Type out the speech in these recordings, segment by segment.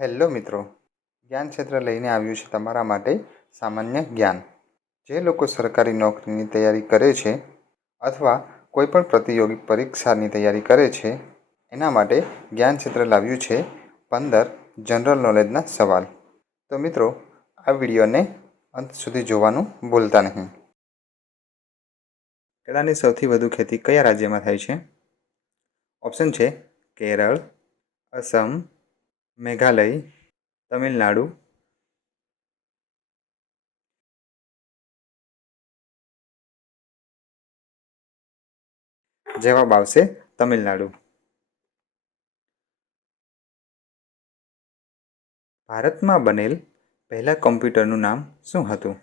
Hello મિત્રો, જ્ઞાન ક્ષેત્ર લઈને આવ્યું છે તમારા માટે સામાન્ય જ્ઞાન. જે લોકો સરકારી નોકરીની તૈયારી કરે છે અથવા કોઈપણ પ્રતિયોગી પરીક્ષાની તૈયારી કરે છે એના માટે જ્ઞાન ક્ષેત્ર લાવ્યું છે 15 જનરલ નોલેજના સવાલ. તો મિત્રો, આ વિડીયોને અંત સુધી જોવાનું ભૂલતા નહીં. કેળાની સૌથી વધુ ખેતી કયા રાજ્યમાં થાય છે? ઓપ્શન છે કેરળ, અસમ, મેઘાલય, તમિલનાડુ. જવાબ આવશે તમિલનાડુ. ભારતમાં બનેલ પહેલા કોમ્પ્યુટરનું નામ શું હતું?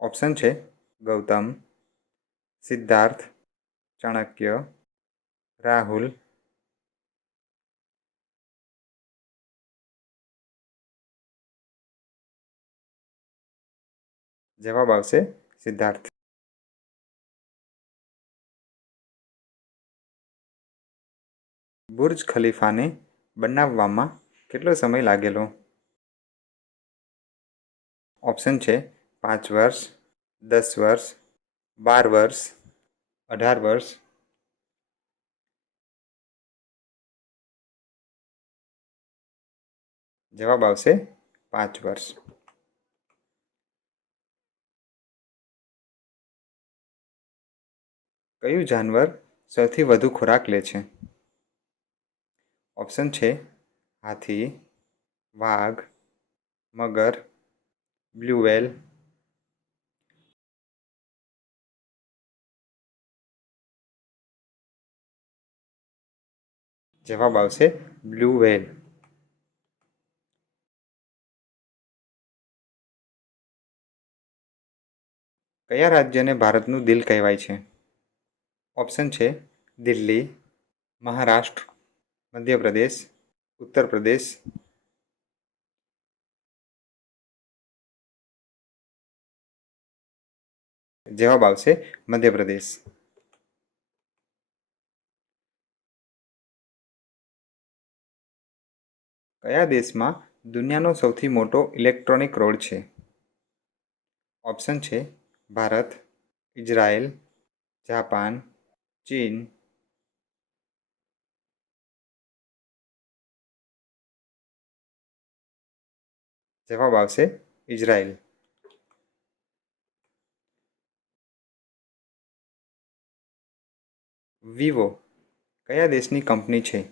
ઓપ્શન છે ગૌતમ, સિદ્ધાર્થ, ચાણક્ય, રાહુલ. જવાબ આવશે સિદ્ધાર્થ. બુર્જ ખલીફાને બનાવવામાં કેટલો સમય લાગેલો? ઓપ્શન છે 5 વર્ષ, 10 વર્ષ, 12 વર્ષ, 18 વર્ષ. જવાબ આવશે 5 વર્ષ. કયું જાનવર સૌથી વધુ ખોરાક લે છે? ઓપ્શન છે હાથી, વાઘ, મગર, બ્લુ વ્હેલ. જવાબ આવશે બ્લુ વ્હેલ. કયા રાજ્યને ભારતનું દિલ કહેવાય છે? ઓપ્શન છે દિલ્હી, મહારાષ્ટ્ર, મધ્યપ્રદેશ, ઉત્તર પ્રદેશ. જવાબ આવશે મધ્યપ્રદેશ. કયા દેશમાં દુનિયાનો સૌથી મોટો ઇલેક્ટ્રોનિક રોડ છે? ઓપ્શન છે ભારત, ઇઝરાયલ, જાપાન, ચીન. જવાબ આવશે ઇઝરાયલ. વિવો કયા દેશની કંપની છે?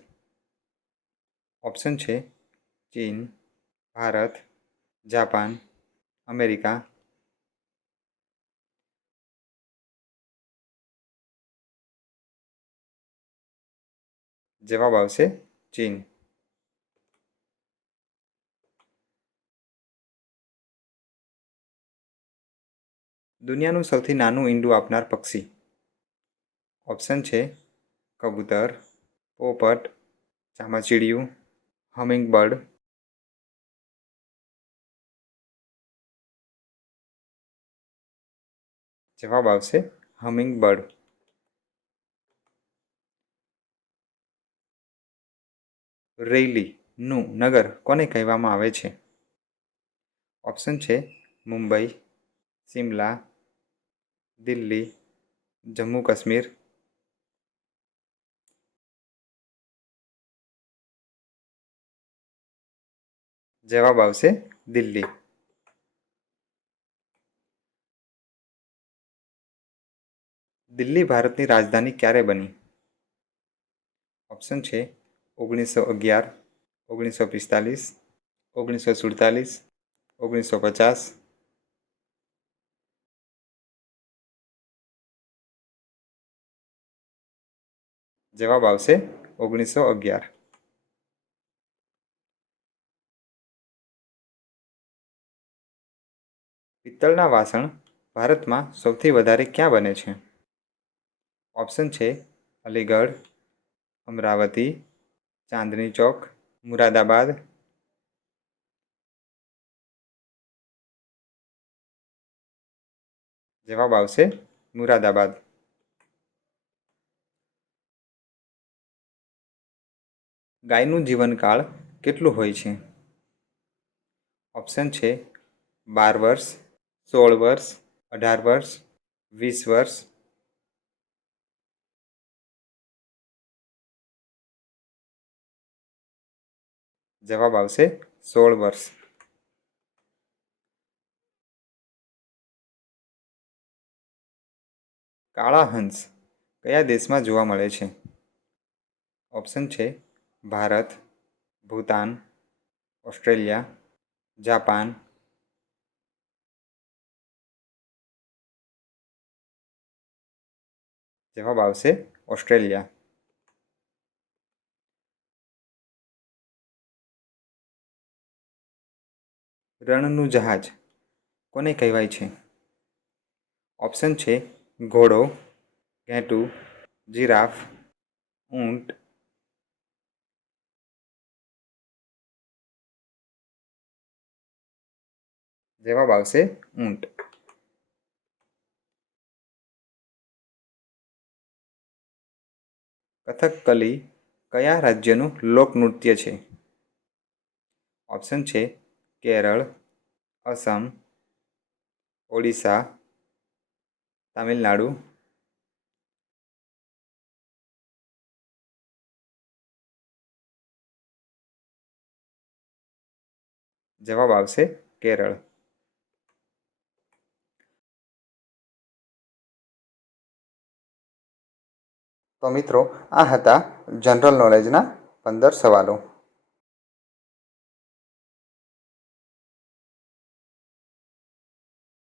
ઓપ્શન છે ચીન, ભારત, જાપાન, અમેરિકા. જવાબ આવશે ચીન. દુનિયાનું સૌથી નાનું ઈંડું આપનાર પક્ષી? ઓપ્શન છે કબૂતર, પોપટ, ચામાચીડિયું, હમિંગ બર્ડ. જવાબ આવશે હમિંગ બર્ડ. રેયલીનું નગર કોને કહેવામાં આવે છે? ઓપ્શન છે મુંબઈ, સિમલા, દિલ્હી, જમ્મુ કાશ્મીર. જવાબ આવશે દિલ્હી. દિલ્હી ભારતની રાજધાની ક્યારે બની? ઓપ્શન છે 1911, 1945, 1947, 1950. જવાબ આવશે 1911. પિત્તળના વાસણ ભારતમાં સૌથી વધારે ક્યાં બને છે? ઓપ્શન છે અલીગઢ, અમરાવતી, ચાંદની ચોક, મુરાદાબાદ. જવાબ આવશે મુરાદાબાદ. ગાયનું જીવનકાળ કેટલું હોય છે? ઓપ્શન છે 12 વર્ષ, 16 વર્ષ, 18 વર્ષ, 20 વર્ષ. જવાબ આવશે 16 વર્ષ. કાળા હંસ કયા દેશમાં જોવા મળે છે? ઓપ્શન છે ભારત, ભૂતાન, ઓસ્ટ્રેલિયા, જાપાન. જવાબ આવશે ઓસ્ટ્રેલિયા. રણનું જહાજ કોને કહેવાય છે? ઓપ્શન છે ઘોડો, ઘેટું, જીરાફ, ઊંટ. જવાબ આવશે ઊંટ. કથકલી કયા રાજ્યનું લોકનૃત્ય છે? ઓપ્શન છે કેરળ, અસમ, ઓડિશા, તામિલનાડુ. જવાબ આવશે કેરળ. તો મિત્રો, આ હતા જનરલ નોલેજના 15 સવાલો.